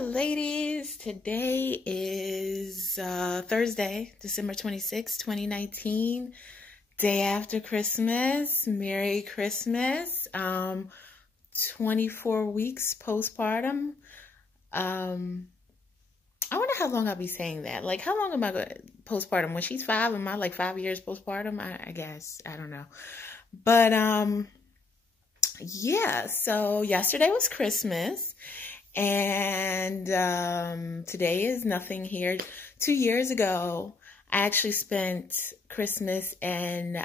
ladies. Today is Thursday, December 26, 2019, day after Christmas. Merry Christmas. 24 weeks postpartum. I wonder how long I'll be saying that. Like, how long am I going postpartum? When she's 5, am I like 5 years postpartum? I guess. I don't know. But, yeah, so yesterday was Christmas. And today is nothing here. 2 years ago, I actually spent Christmas in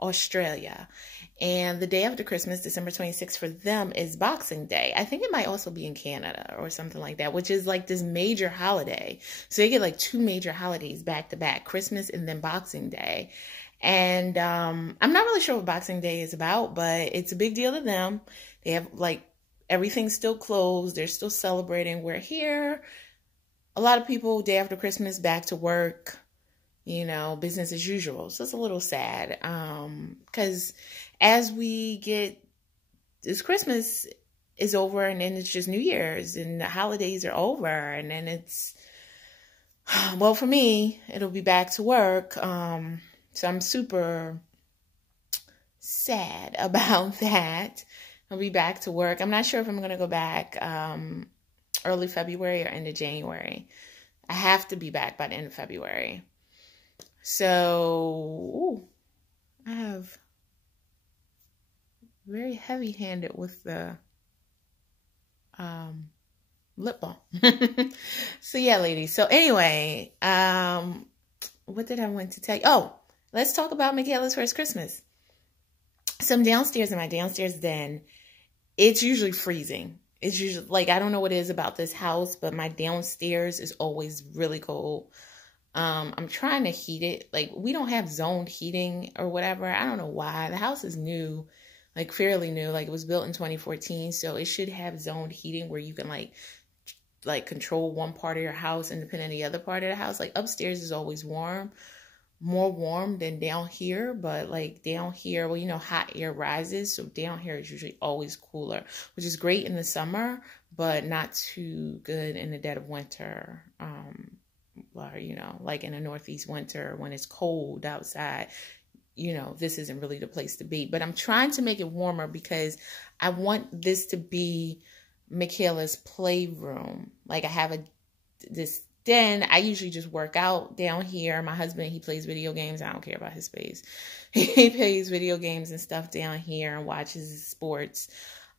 Australia. And the day after Christmas, December 26th, for them is Boxing Day. I think it might also be in Canada or something like that, which is like this major holiday. So they get like 2 major holidays back to back, Christmas and then Boxing Day. And I'm not really sure what Boxing Day is about, but it's a big deal to them. They have like everything's still closed. They're still celebrating. We're here. A lot of people, day after Christmas, back to work, you know, business as usual. So it's a little sad. Because as we get, this Christmas is over and then it's just New Year's and the holidays are over. And then it's, well, for me, it'll be back to work. So I'm super sad about that. I'll be back to work. I'm not sure if I'm going to go back early February or end of January. I have to be back by the end of February. So, I have very heavy-handed with the lip balm. So, yeah, ladies. So, anyway, what did I want to tell you? Oh, let's talk about Michaela's first Christmas. So, I'm downstairs in my downstairs den. It's usually freezing. It's usually, like, I don't know what it is about this house, but my downstairs is always really cold. I'm trying to heat it. Like, we don't have zoned heating or whatever. I don't know why. The house is new, like fairly new. Like, it was built in 2014, so it should have zoned heating where you can like control one part of your house independent of the other part of the house. Like, upstairs is always warm. More warm than down here, but like down here, well, you know, hot air rises, so down here is usually always cooler, which is great in the summer, but not too good in the dead of winter, or, you know, like in a northeast winter when it's cold outside. You know, this isn't really the place to be, but I'm trying to make it warmer because I want this to be Michaela's playroom. Like, I have this. Then I usually just work out down here. My husband, he plays video games. I don't care about his space. He plays video games and stuff down here and watches sports.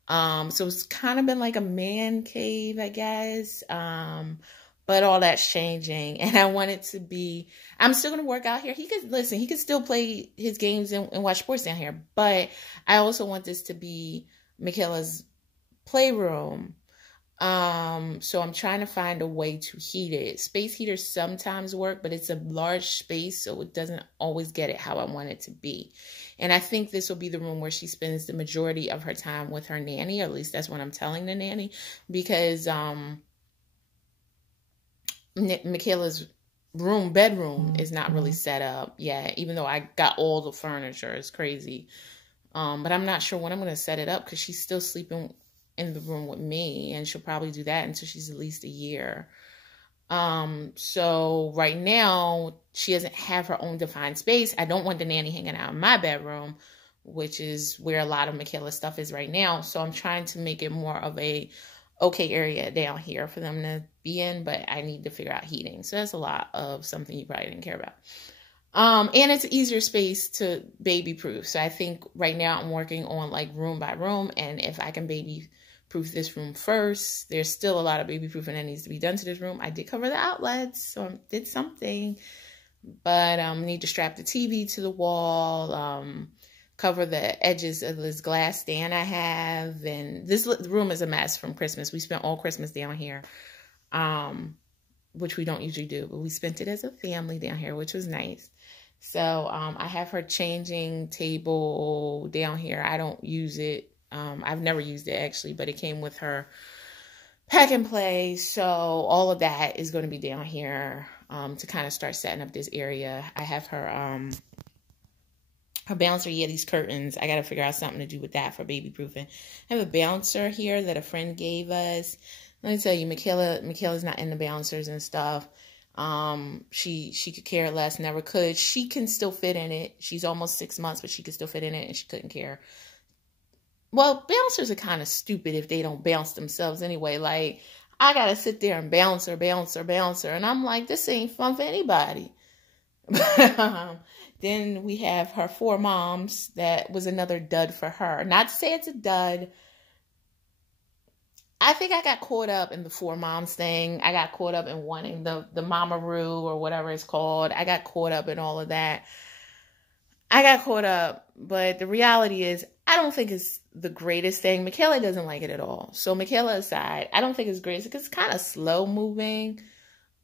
So it's kind of been like a man cave, I guess. But all that's changing. And I want it to be, I'm still going to work out here. He could still play his games and watch sports down here. But I also want this to be Michaela's playroom. So I'm trying to find a way to heat it. Space heaters sometimes work, but it's a large space, so it doesn't always get it how I want it to be. And I think this will be the room where she spends the majority of her time with her nanny, or at least that's what I'm telling the nanny, because Michaela's bedroom is not really set up yet, even though I got all the furniture. It's crazy. But I'm not sure when I'm going to set it up because she's still sleeping in the room with me, and she'll probably do that until she's at least a year. So right now she doesn't have her own defined space. I don't want the nanny hanging out in my bedroom, which is where a lot of Michaela's stuff is right now. So I'm trying to make it more of a okay area down here for them to be in, but I need to figure out heating. So that's a lot of something you probably didn't care about. And it's an easier space to baby proof. So I think right now I'm working on like room by room, and if I can baby proof this room first, there's still a lot of baby proofing that needs to be done to this room. I did cover the outlets, so I did something, but need to strap the TV to the wall, cover the edges of this glass stand I have, and this room is a mess from Christmas. We spent all Christmas down here, which we don't usually do, but we spent it as a family down here, which was nice. So I have her changing table down here. I don't use it. I've never used it actually, but it came with her pack and play. So all of that is going to be down here to kind of start setting up this area. I have her Her bouncer, yeah, these curtains. I got to figure out something to do with that for baby proofing. I have a bouncer here that a friend gave us. Let me tell you, Michaela's not into bouncers and stuff. She could care less, never could. She can still fit in it. She's almost 6 months, but she could still fit in it, and she couldn't care. Well, bouncers are kind of stupid if they don't bounce themselves anyway. Like, I got to sit there and bounce her. And I'm like, this ain't fun for anybody. Then we have her 4 moms. That was another dud for her. Not to say it's a dud. I think I got caught up in the 4 moms thing. I got caught up in wanting the Mama-Roo or whatever it's called. I got caught up in all of that. I got caught up, but the reality is I don't think it's the greatest thing. Michaela doesn't like it at all. So Michaela aside, I don't think it's great because it's kind of slow moving.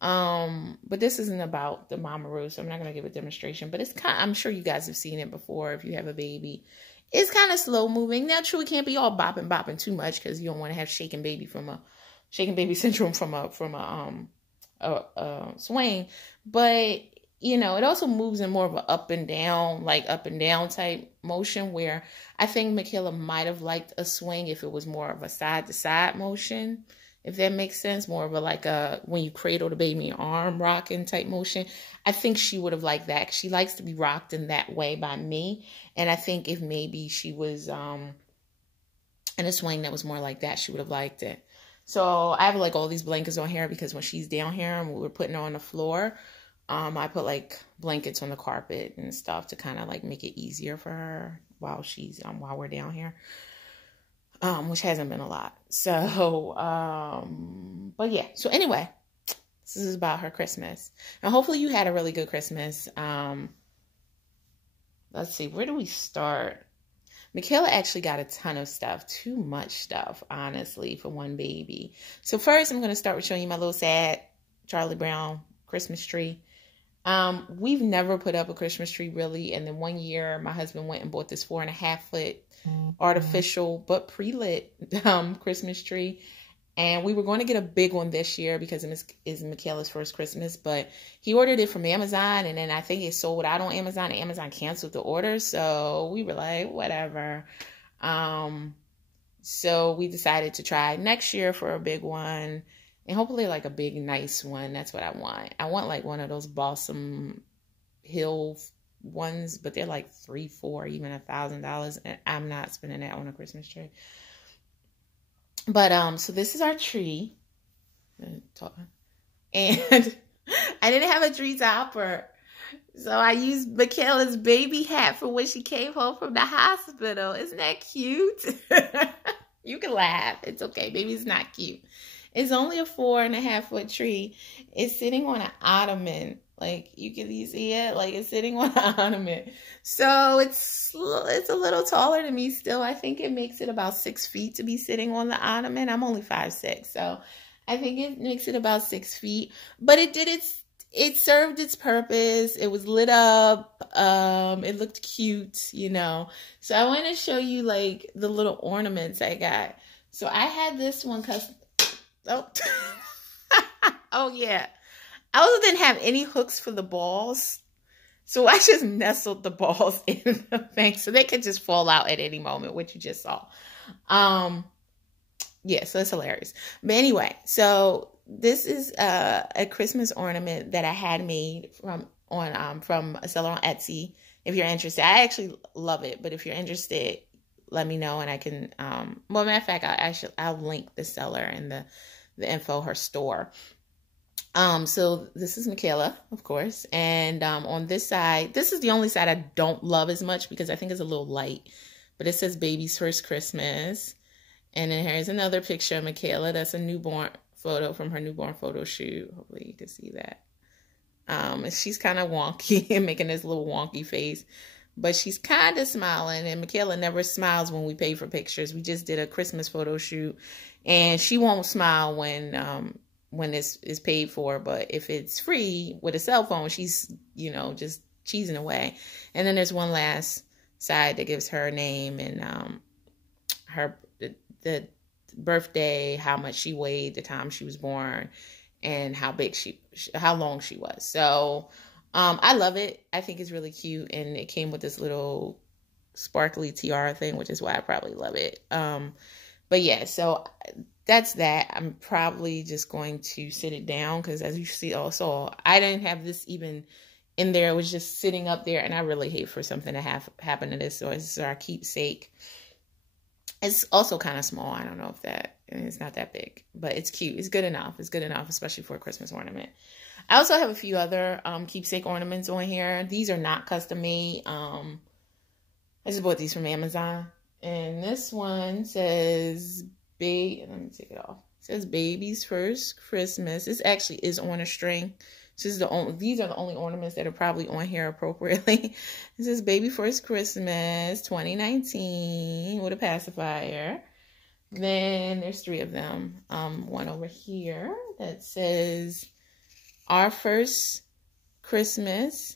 But this isn't about the Mama-Roo, so I'm not going to give a demonstration, but it's I'm sure you guys have seen it before if you have a baby. It's kind of slow moving. Now, true, it can't be all bopping too much because you don't want to have shaking baby syndrome from a swing. But, you know, it also moves in more of an up and down type motion where I think Michaela might have liked a swing if it was more of a side to side motion. If that makes sense, more of a when you cradle the baby in your arm rocking type motion. I think she would have liked that. She likes to be rocked in that way by me. And I think if maybe she was in a swing that was more like that, she would have liked it. So I have like all these blankets on here because when she's down here and we're putting her on the floor, I put like blankets on the carpet and stuff to kind of like make it easier for her while we're down here. Which hasn't been a lot. So, but yeah. So anyway, this is about her Christmas. And hopefully you had a really good Christmas. Let's see, where do we start? Michaela actually got a ton of stuff. Too much stuff, honestly, for one baby. So first, I'm going to start with showing you my little sad Charlie Brown Christmas tree. We've never put up a Christmas tree, really. And then one year, my husband went and bought this 4.5-foot artificial but pre-lit Christmas tree, and we were going to get a big one this year because it is Michaela's first Christmas, but he ordered it from Amazon, and then I think it sold out on Amazon, and Amazon canceled the order, so we were like, whatever. So we decided to try next year for a big one, and hopefully like a big nice one. That's what I want. I want like one of those Balsam Hill ones, but they're like $300, $400, even $1,000, and I'm not spending that on a Christmas tree. But so this is our tree, and I didn't have a tree topper, so I used Michaela's baby hat for when she came home from the hospital. Isn't that cute? You can laugh, it's okay. Baby's not cute. It's only a 4.5-foot tree. It's sitting on an ottoman. Like, you see it? Like, it's sitting on an ottoman. So it's a little taller than me still. I think it makes it about 6 feet to be sitting on the ottoman. I'm only 5'6", so I think it makes it about 6 feet. But it served its purpose. It was lit up. It looked cute, you know. So I want to show you, like, the little ornaments I got. So I had this one custom. Oh. Oh, yeah. I also didn't have any hooks for the balls, so I just nestled the balls in the thing so they could just fall out at any moment, which you just saw. Yeah, so it's hilarious. But anyway, so this is a Christmas ornament that I had made from a seller on Etsy. If you're interested, I actually love it, but if you're interested, let me know and I can. Well, matter of fact, I'll link the seller and the info, her store. So this is Michaela, of course, and on this side, this is the only side I don't love as much because I think it's a little light, but it says baby's first Christmas. And then here's another picture of Michaela. That's a newborn photo from her newborn photo shoot. Hopefully you can see that. And she's kind of wonky and making this little wonky face, but she's kind of smiling. And Michaela never smiles when we pay for pictures. We just did a Christmas photo shoot, and she won't smile when it's paid for, but if it's free with a cell phone, she's, you know, just cheesing away. And then there's one last side that gives her name and the birthday, how much she weighed, the time she was born, and how long she was. So I love it. I think it's really cute, and it came with this little sparkly tiara thing, which is why I probably love it. But yeah, so that's that. I'm probably just going to sit it down because, as you see, also I didn't have this even in there. It was just sitting up there, and I really hate for something to happen to this. So it's our keepsake. It's also kind of small. I don't know if that, it's not that big, but it's cute. It's good enough. It's good enough, especially for a Christmas ornament. I also have a few other keepsake ornaments on here. These are not custom made. I just bought these from Amazon. And this one says, let me take it off. It says Baby's First Christmas. This actually is on a string. These are the only ornaments that are probably on here appropriately. This is Baby First Christmas 2019 with a pacifier. Then there's 3 of them. One over here that says Our First Christmas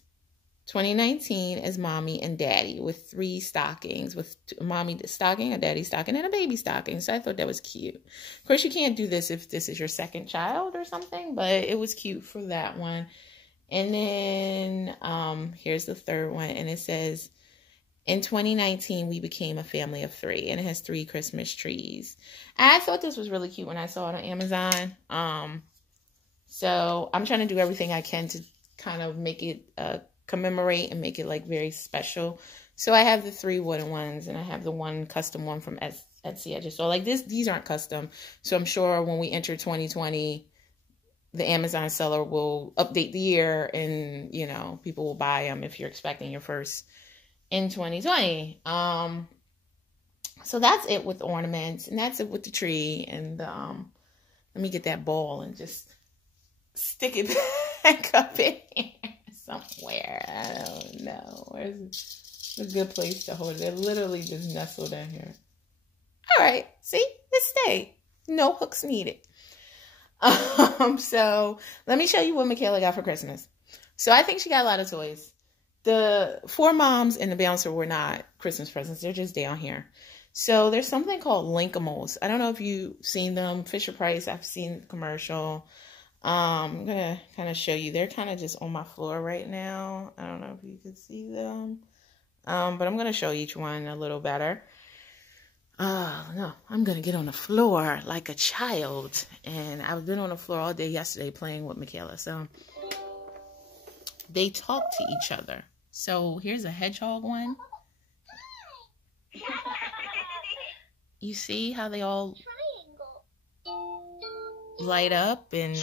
2019 as Mommy and Daddy, with 3 stockings, with Mommy stocking, a Daddy stocking, and a baby stocking. So I thought that was cute. Of course, you can't do this if this is your second child or something, but it was cute for that one. And then here's the 3rd one, and it says, in 2019, we became a family of 3, and it has 3 Christmas trees. I thought this was really cute when I saw it on Amazon. So I'm trying to do everything I can to kind of make it commemorate and make it like very special. So I have the 3 wooden ones, and I have the 1 custom one from Etsy. I just saw like these aren't custom. So I'm sure when we enter 2020, the Amazon seller will update the year, and you know, people will buy them if you're expecting your first in 2020. So that's it with ornaments, and that's it with the tree. And let me get that ball and just stick it back up in here somewhere. I don't know. Where's a good place to hold it? It literally just nestled in here. All right. See? It stayed. No hooks needed. So let me show you what Michaela got for Christmas. So I think she got a lot of toys. The 4 moms and the bouncer were not Christmas presents. They're just down here. So there's something called Linkimals. I don't know if you've seen them. Fisher Price, I've seen the commercial. I'm going to kind of show you. They're kind of just on my floor right now. I don't know if you can see them. But I'm going to show each one a little better. No, I'm going to get on the floor like a child. And I've been on the floor all day yesterday playing with Michaela. So they talk to each other. So here's a hedgehog one. You see how they all light up and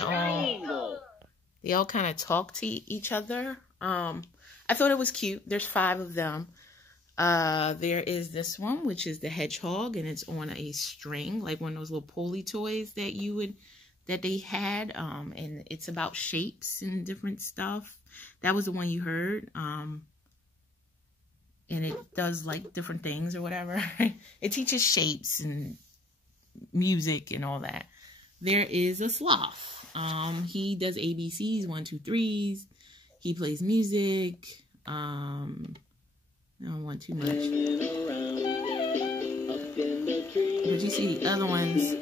they all kind of talk to each other. I thought it was cute. There's 5 of them. There is this one, which is the hedgehog, and it's on a string, like one of those little pulley toys that they had. And it's about shapes and different stuff. That was the one you heard. And it does like different things or whatever. It teaches shapes and music and all that. There is a sloth. He does ABCs, 1, 2, 3s. He plays music. I don't want too much. But you see the other ones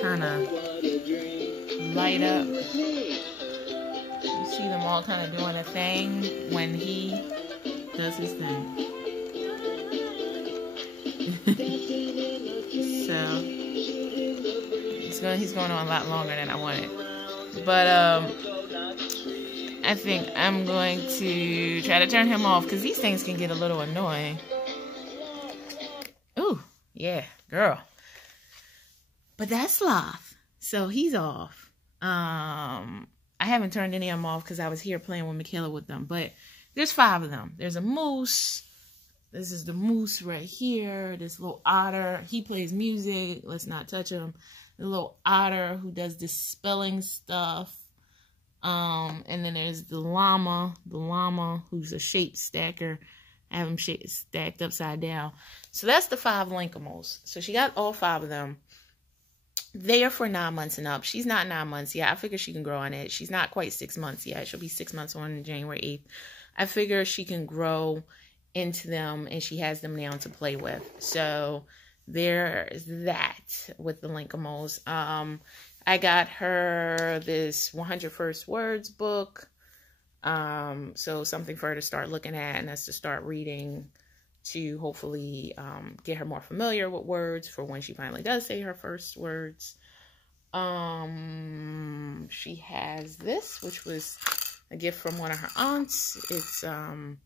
kind of light up. You see them all kind of doing a thing when he does his thing. So he's going on a lot longer than I wanted. But I think I'm going to try to turn him off because these things can get a little annoying. Ooh, yeah, girl. But that's Sloth. So he's off. I haven't turned any of them off because I was here playing with Michaela with them. But there's 5 of them. There's a moose. This is the moose right here. This little otter. He plays music. Let's not touch him. The little otter who does this spelling stuff. And then there's the llama who's a shape stacker. I have him stacked upside down. So that's the 5 Linkimals. So she got all 5 of them. They are for 9 months and up. She's not 9 months yet. I figure she can grow on it. She's not quite 6 months yet. She'll be 6 months on January 8th. I figure she can grow into them, and she has them now to play with. So there's that with the Linkimals. I got her this 100 First Words book. So something for her to start looking at, and that's to start reading to hopefully get her more familiar with words for when she finally does say her first words. She has this, which was a gift from one of her aunts. It's an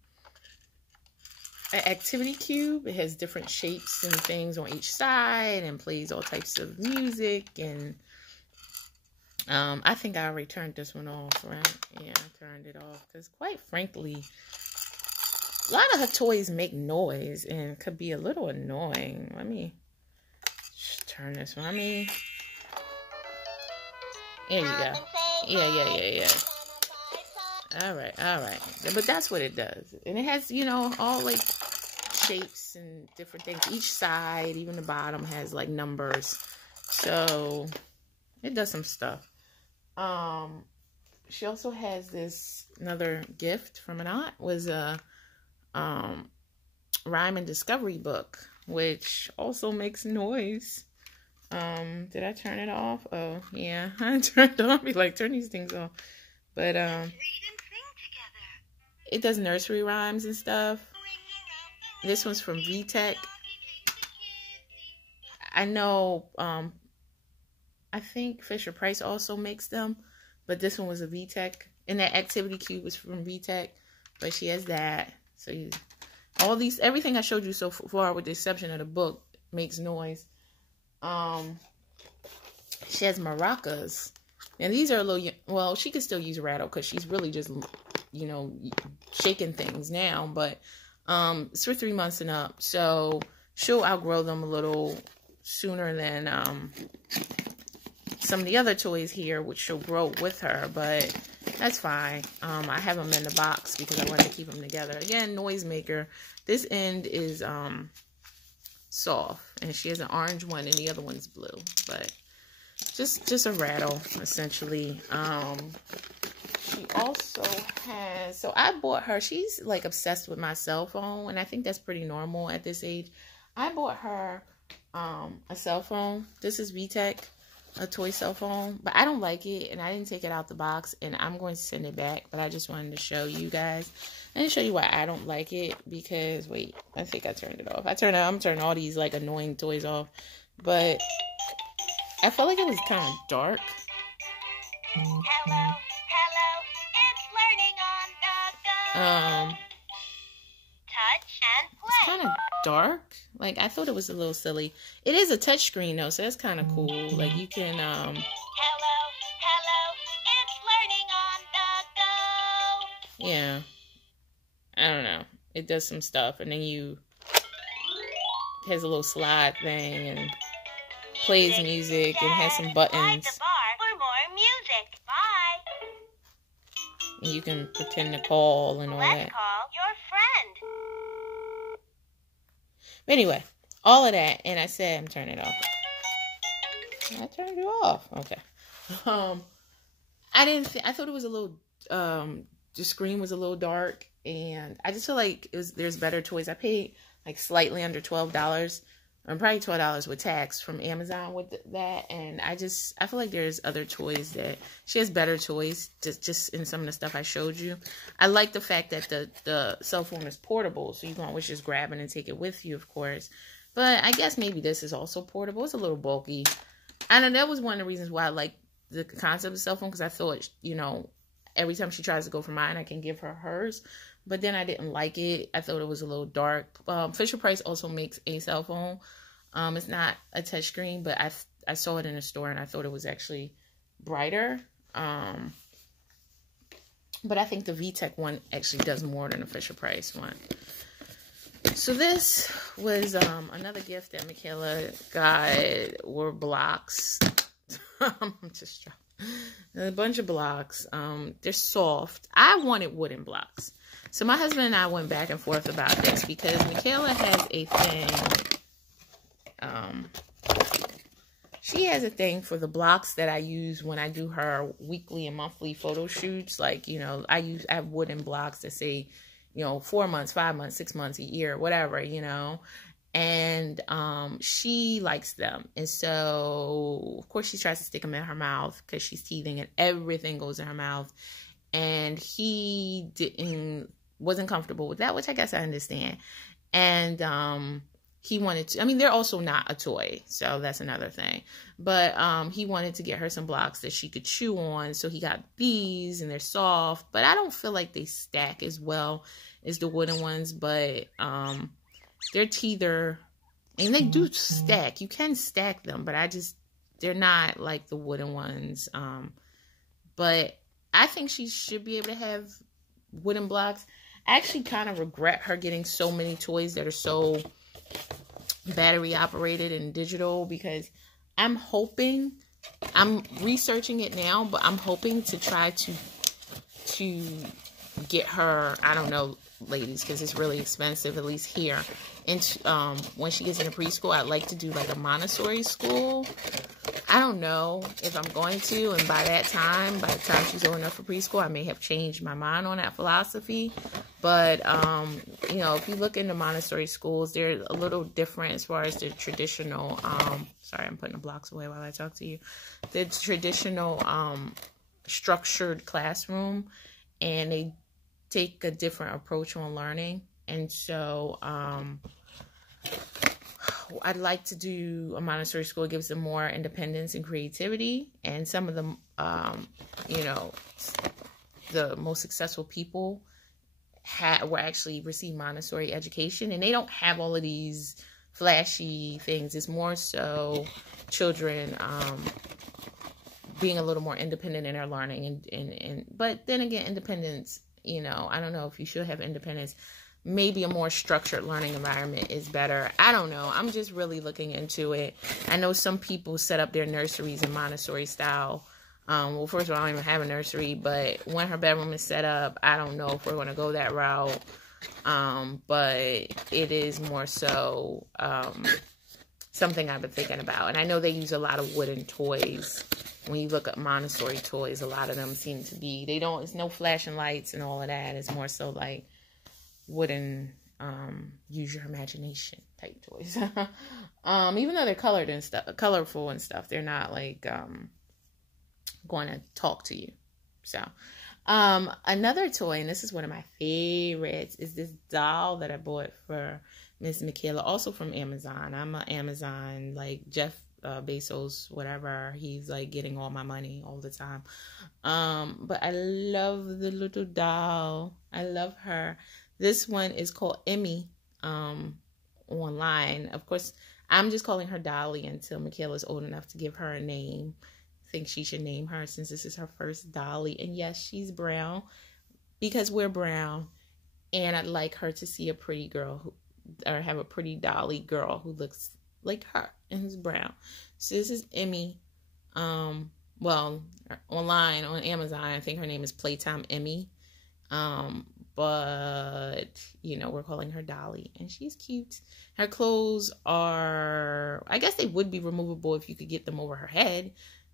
activity cube. It has different shapes and things on each side and plays all types of music. And I think I already turned this one off, right? Yeah, I turned it off because, quite frankly, a lot of her toys make noise and could be a little annoying. Let me just turn this one. There you go. Yeah. All right. But that's what it does. And it has, you know, all like shapes and different things. Each side, even the bottom, has like numbers. So it does some stuff. She also has this, another gift from an aunt, was a rhyme and discovery book, which also makes noise. Did I turn it off? Oh, yeah, I turned it on. Be like, turn these things off. But, read and sing together. It does nursery rhymes and stuff. This one's from VTech. I know, I think Fisher Price also makes them, but this one was a VTech. And that activity cube was from VTech, but she has that. So all these, everything I showed you so far, with the exception of the book, makes noise. She has maracas, and these are a little, well, she can still use rattle because she's really just, you know, shaking things now, but it's for 3 months and up, so she'll outgrow them a little sooner than some of the other toys here, which she'll grow with her, but that's fine. I have them in the box because I wanted to keep them together. Again, noisemaker. This end is soft, and she has an orange one and the other one's blue, but just a rattle essentially. She also has, so I bought her, she's like obsessed with my cell phone, and I think that's pretty normal at this age. I bought her a cell phone. This is VTech, a toy cell phone, but I don't like it, and I didn't take it out the box, and I'm going to send it back, but I just wanted to show you guys and show you why I don't like it, because, wait, I think I turned it off. I'm turning all these, like, annoying toys off, but I felt like it was kind of dark. Hello, it's learning on the go. Touch and play. It's kind of dark. Like, I thought it was a little silly. It is a touch screen, though, so that's kind of cool. Like, you can, Hello, it's learning on the go. Yeah. I don't know. It does some stuff, and then it has a little slide thing, and plays music, and has some buttons. Slide the bar for more music. Bye. And you can pretend to call and all that. Let's call your friend. But anyway, all of that, and I said I'm turning it off. I turned it off. Okay. I thought it was a little, the screen was a little dark, and I just feel like there's better toys. I paid like slightly under $12, or probably $12 with tax from Amazon with that, and I feel like there's other toys that she has better toys just in some of the stuff I showed you. I like the fact that the cell phone is portable, so you can always just grab it and take it with you, of course. But I guess maybe this is also portable. It's a little bulky. I know that was one of the reasons why I like the concept of cell phone, because I thought, you know, every time she tries to go for mine, I can give her hers. But then I didn't like it. I thought it was a little dark. Fisher Price also makes a cell phone. It's not a touchscreen, but I saw it in a store, and I thought it was actually brighter. But I think the VTech one actually does more than the Fisher Price one. So this was another gift that Michaela got, were blocks. Just dropped a bunch of blocks. They're soft. I wanted wooden blocks. So my husband and I went back and forth about this, because Michaela has a thing. She has a thing for the blocks that I use when I do her weekly and monthly photo shoots. Like, you know, I have wooden blocks that say, you know, 4 months, 5 months, 6 months, a year, whatever, you know. And she likes them. And so, of course, she tries to stick them in her mouth because she's teething and everything goes in her mouth. and he wasn't comfortable with that, which I guess I understand. And he wanted to, I mean, they're also not a toy, so that's another thing. But he wanted to get her some blocks that she could chew on, so he got these, and they're soft, but I don't feel like they stack as well as the wooden ones. But they're teether, and they do stack. You can stack them, but they're not like the wooden ones. But I think she should be able to have wooden blocks. I actually kind of regret her getting so many toys that are so battery operated and digital, because I'm researching it now, but I'm hoping to try to get her, I don't know, ladies, because it's really expensive, at least here. And when she gets into preschool, I'd like to do like a Montessori school. I don't know if I'm going to, and by the time she's old enough for preschool, I may have changed my mind on that philosophy. But, you know, if you look into Montessori schools, they're a little different as far as the traditional, sorry, I'm putting the blocks away while I talk to you. The traditional structured classroom, and they take a different approach on learning. And so I'd like to do a Montessori school. It gives them more independence and creativity. And some of them, you know, the most successful people were actually receive Montessori education, and they don't have all of these flashy things. It's more so children being a little more independent in their learning, but then again, independence, you know, I don't know if you should have independence. Maybe a more structured learning environment is better. I don't know. I'm just really looking into it. I know some people set up their nurseries in Montessori style. Well, first of all, I don't even have a nursery, but when her bedroom is set up, I don't know if we're going to go that route. But it is more so something I've been thinking about. And I know they use a lot of wooden toys. When you look at Montessori toys, a lot of them seem to be, it's no flashing lights and all of that. It's more so like wooden, use your imagination type toys. Even though they're colored and stuff, colorful and stuff, they're not like going to talk to you. So another toy, and this is one of my favorites, is this doll that I bought for Miss Michaela, also from Amazon. I'm an Amazon, like Jeff Bezos, whatever, he's like getting all my money all the time. But I love the little doll. I love her. This one is called Emmy online. Of course, I'm just calling her Dolly until Michaela's old enough to give her a name. I think she should name her, since this is her first Dolly. And yes, she's brown because we're brown. And I'd like her to see a pretty girl or have a pretty Dolly girl who looks like her and who's brown. So this is Emmy. Well, online on Amazon, I think her name is Playtime Emmy. But, you know, we're calling her Dolly, and she's cute. Her clothes are, I guess they would be removable if you could get them over her head.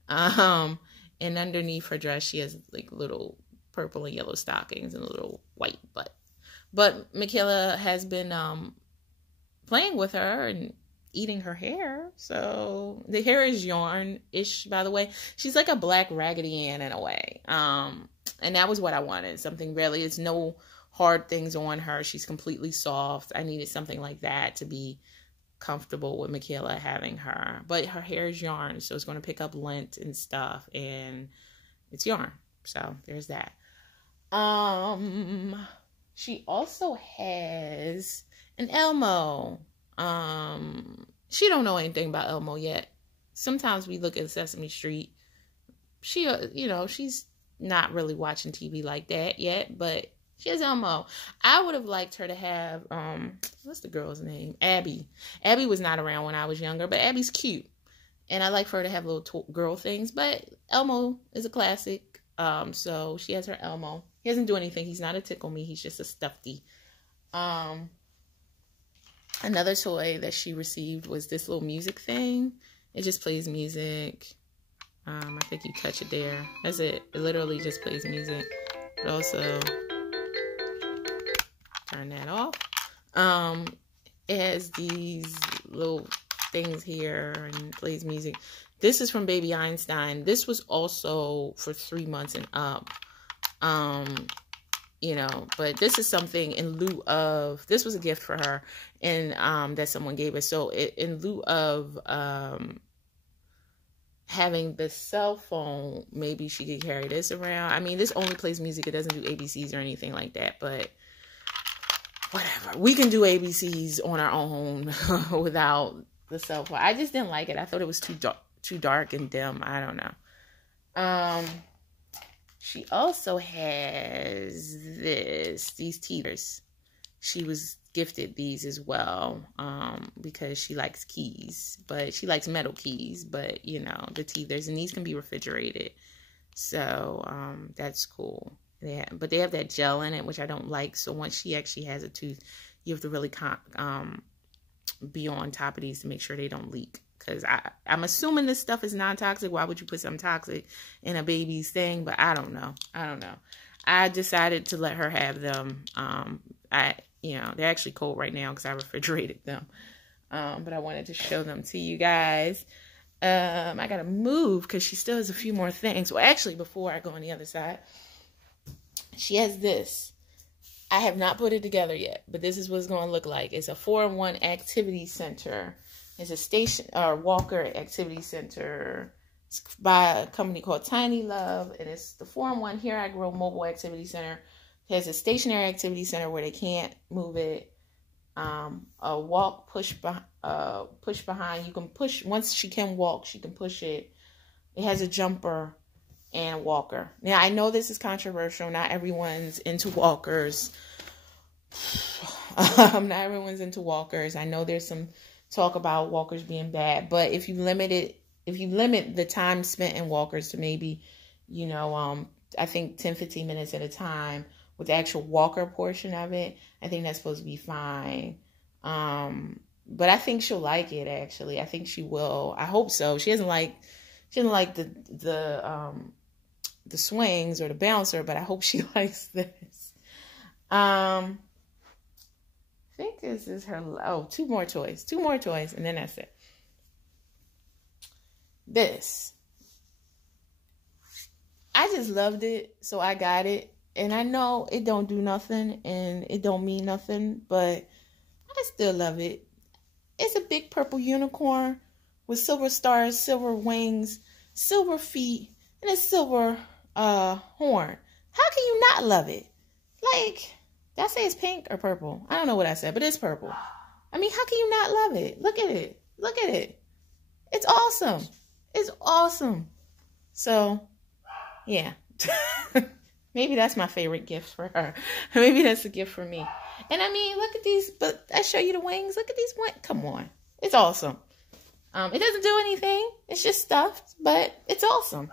And underneath her dress, she has like little purple and yellow stockings and a little white butt. But Michaela has been playing with her and eating her hair. So the hair is yarn-ish, by the way. She's like a black Raggedy Ann in a way. And that was what I wanted. Something really, it's no hard things on her. She's completely soft. I needed something like that to be comfortable with Michaela having her. But her hair is yarn, so it's going to pick up lint and stuff. And it's yarn. So there's that. She also has an Elmo. She don't know anything about Elmo yet. Sometimes we look at Sesame Street. She, you know, she's not really watching TV like that yet, but she has Elmo. I would have liked her to have, what's the girl's name? Abby. Abby was not around when I was younger, but Abby's cute. And I like for her to have little girl things, but Elmo is a classic. So she has her Elmo. He doesn't do anything. He's not a tickle me. He's just a stuffy. Another toy that she received was this little music thing. It just plays music. I think you touch it there. That's it. It literally just plays music. But also, turn that off. It has these little things here and plays music. This is from Baby Einstein. This was also for 3 months and up. You know, but this is something in lieu of, this was a gift for her, and that someone gave us. So in lieu of having the cell phone, maybe she could carry this around. I mean, this only plays music. It doesn't do ABCs or anything like that, but whatever. We can do ABCs on our own without the cell phone. I just didn't like it. I thought it was too dark and dim. I don't know. She also has these teethers. She was gifted these as well, because she likes keys, but she likes metal keys, but you know, the teethers, and these can be refrigerated. So, that's cool. But they have that gel in it, which I don't like. So once she actually has a tooth, you have to really be on top of these to make sure they don't leak. Because I'm assuming this stuff is non-toxic. Why would you put something toxic in a baby's thing? But I don't know. I decided to let her have them. You know, they're actually cold right now because I refrigerated them. But I wanted to show them to you guys. I got to move because she still has a few more things. Well, actually, before I go on the other side, she has this. I have not put it together yet, but this is what it's going to look like. It's a 4-in-1 activity center. It's a station or walker activity center. It's by a company called Tiny Love, and it's the 4-in-1 Here I Grow Mobile Activity Center. It has a stationary activity center where they can't move it. A walk push behind. You can push once she can walk. She can push it. It has a jumper and a walker. Now I know this is controversial. Not everyone's into walkers. Not everyone's into walkers. I know there's some talk about walkers being bad, but if you limit the time spent in walkers to maybe, you know, I think 10-15 minutes at a time with the actual walker portion of it, I think that's supposed to be fine. But I think she'll like it, actually. I think she will. I hope so. She doesn't like the swings or the bouncer, but I hope she likes this. I think this is her. Oh, two more toys, and then that's it. This, I just loved it, so I got it. And I know it don't do nothing and it don't mean nothing, but I still love it. It's a big purple unicorn with silver stars, silver wings, silver feet, and a silver horn. How can you not love it? Like, did I say it's pink or purple? I don't know what I said, but it's purple. I mean, how can you not love it? Look at it. Look at it. It's awesome. It's awesome. So, yeah. Maybe that's my favorite gift for her. Maybe that's a gift for me. And I mean, look at these, but I show you the wings. Look at these wings. Come on. It's awesome. It doesn't do anything. It's just stuffed, but it's awesome.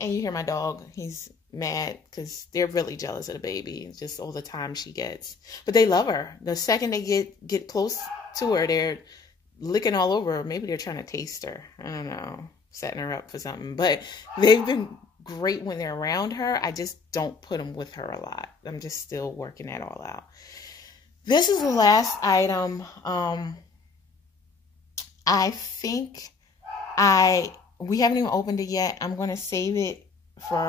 And you hear my dog. He's mad because they're really jealous of the baby. Just all the time she gets. But they love her. The second they get close to her, they're licking all over her. Maybe they're trying to taste her. I don't know. Setting her up for something. But they've been great when they're around her. I just don't put them with her a lot. I'm just still working that all out. This is the last item. I think we haven't even opened it yet. I'm going to save it for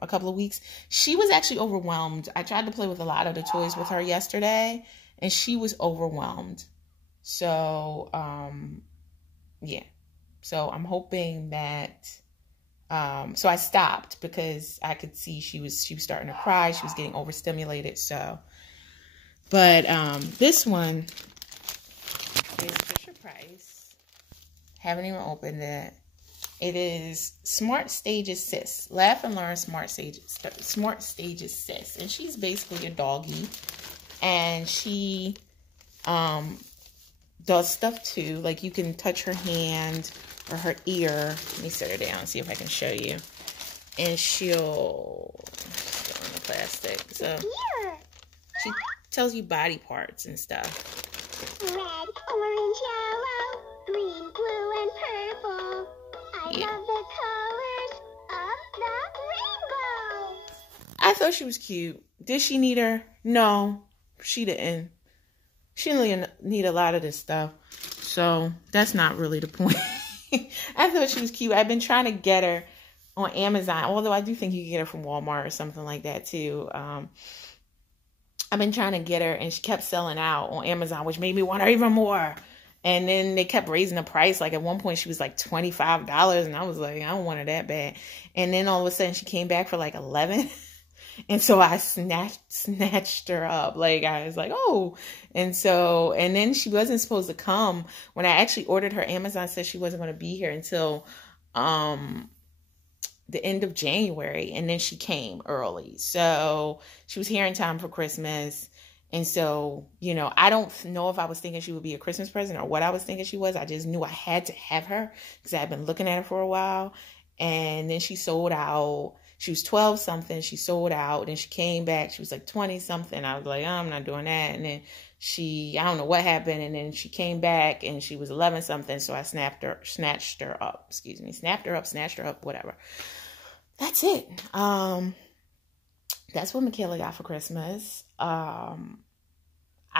a couple of weeks. She was actually overwhelmed. I tried to play with a lot of the toys with her yesterday, and she was overwhelmed. So, yeah. So I'm hoping that, so I stopped because I could see she was starting to cry. She was getting overstimulated. So, but, this one is Fisher Price. Haven't even opened it. It is Smart Stages Sis. Laugh and Learn Smart Stages Sis. And she's basically a doggy. And she, does stuff too. Like you can touch her hand or her ear. Let me set her down and see if I can show you. And she'll get on the plastic. So she tells you body parts and stuff. Red, orange, yellow, green, blue, and purple. I love the colors of the rainbow. I thought she was cute. Did she need her? No, she didn't. She didn't need a lot of this stuff. So that's not really the point. I thought she was cute. I've been trying to get her on Amazon, although I do think you can get her from Walmart or something like that too. I've been trying to get her, and she kept selling out on Amazon, which made me want her even more. And then they kept raising the price. Like at one point she was like $25, and I was like, I don't want her that bad. And then all of a sudden she came back for like 11. And so I snatched her up. Like I was like, oh. And then she wasn't supposed to come. When I actually ordered her, Amazon said she wasn't going to be here until the end of January. And then she came early. So she was here in time for Christmas. And so, you know, I don't know if I was thinking she would be a Christmas present or what I was thinking she was. I just knew I had to have her because I had been looking at her for a while. And then she sold out. She was 12 something. She sold out. Then she came back. She was like 20 something. I was like, oh, I'm not doing that. And then I don't know what happened. And then she came back and she was 11 something. So I snatched her up, snatched her up, whatever. That's it. That's what Michaela got for Christmas. I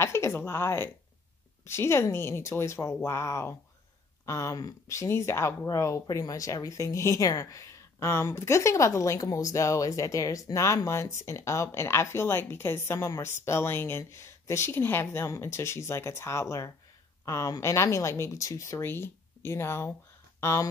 think it's a lot. She doesn't need any toys for a while. She needs to outgrow pretty much everything here. The good thing about the Linkimals though is that there's 9 months and up, and I feel like because some of them are spelling, and that she can have them until she's like a toddler. And I mean like maybe 2, 3, you know.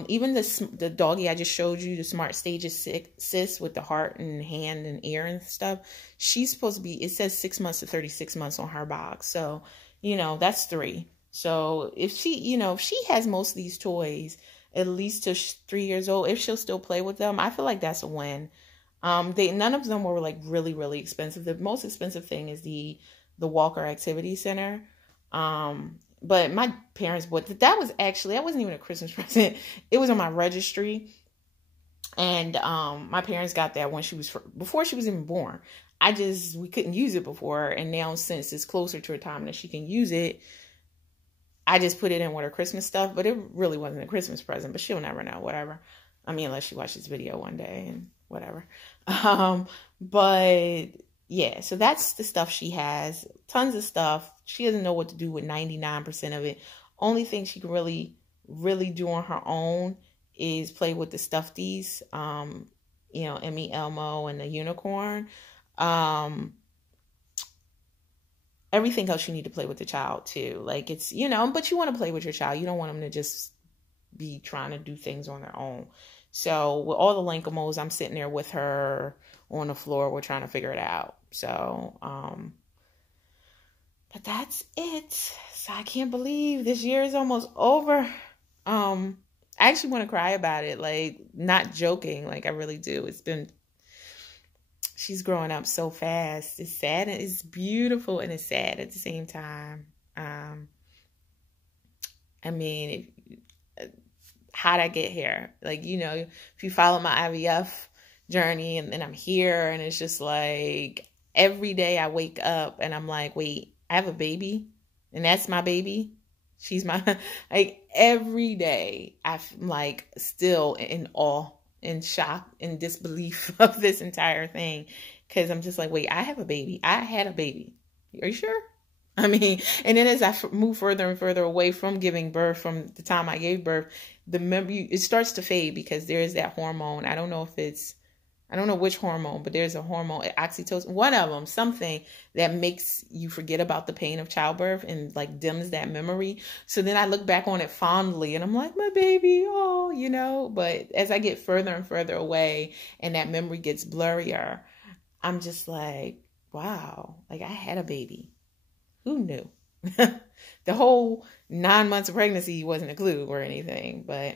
Even the doggy I just showed you, the Smart Stages Sis with the heart and hand and ear and stuff, she's supposed to be, it says 6 months to 36 months on her box. So, you know, that's 3. So if she, you know, if she has most of these toys, at least till she's 3 years old, if she'll still play with them, I feel like that's a win. None of them were like really, really expensive. The most expensive thing is the Walker Activity Center. But my parents bought that wasn't even a Christmas present. It was on my registry. And my parents got that when before she was even born. We couldn't use it before. And now since it's closer to her time that she can use it, I just put it in with her Christmas stuff. But it really wasn't a Christmas present. But she'll never know, whatever. I mean, unless she watches this video one day and whatever. But yeah, so that's the stuff she has. Tons of stuff. She doesn't know what to do with 99% of it. Only thing she can really, really do on her own is play with the stuffies. You know, Emmy, Elmo, and the unicorn. Everything else you need to play with the child too. Like it's, you know, but you want to play with your child. You don't want them to just be trying to do things on their own. So with all the Linkimals, I'm sitting there with her on the floor. We're trying to figure it out. So, but that's it. So I can't believe this year is almost over. I actually want to cry about it. Like, not joking. Like, I really do. She's growing up so fast. It's sad and it's beautiful and it's sad at the same time. I mean, how'd I get here? Like, you know, if you follow my IVF journey and then I'm here, and it's just like every day I wake up and I'm like, wait, I have a baby and that's my baby. She's my, like every day I'm like still in awe, in shock, in disbelief of this entire thing. Cause I'm just like, wait, I have a baby. I had a baby. Are you sure? I mean, and then as I move further and further away from giving birth, from the time I gave birth, the memory, it starts to fade because there is that hormone. I don't know which hormone, but there's a hormone, oxytocin, one of them, something that makes you forget about the pain of childbirth and like dims that memory. So then I look back on it fondly and I'm like, my baby, oh, you know, but as I get further and further away and that memory gets blurrier, I'm just like, wow, like I had a baby. Who knew? The whole 9 months of pregnancy wasn't a clue or anything. But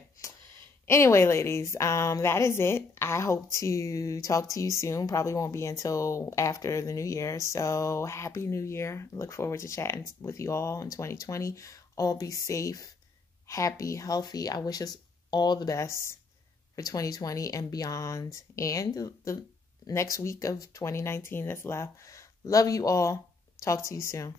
anyway, ladies, that is it. I hope to talk to you soon. Probably won't be until after the new year. So happy new year. Look forward to chatting with you all in 2020. All be safe, happy, healthy. I wish us all the best for 2020 and beyond. And the next week of 2019 that's left. Love you all. Talk to you soon.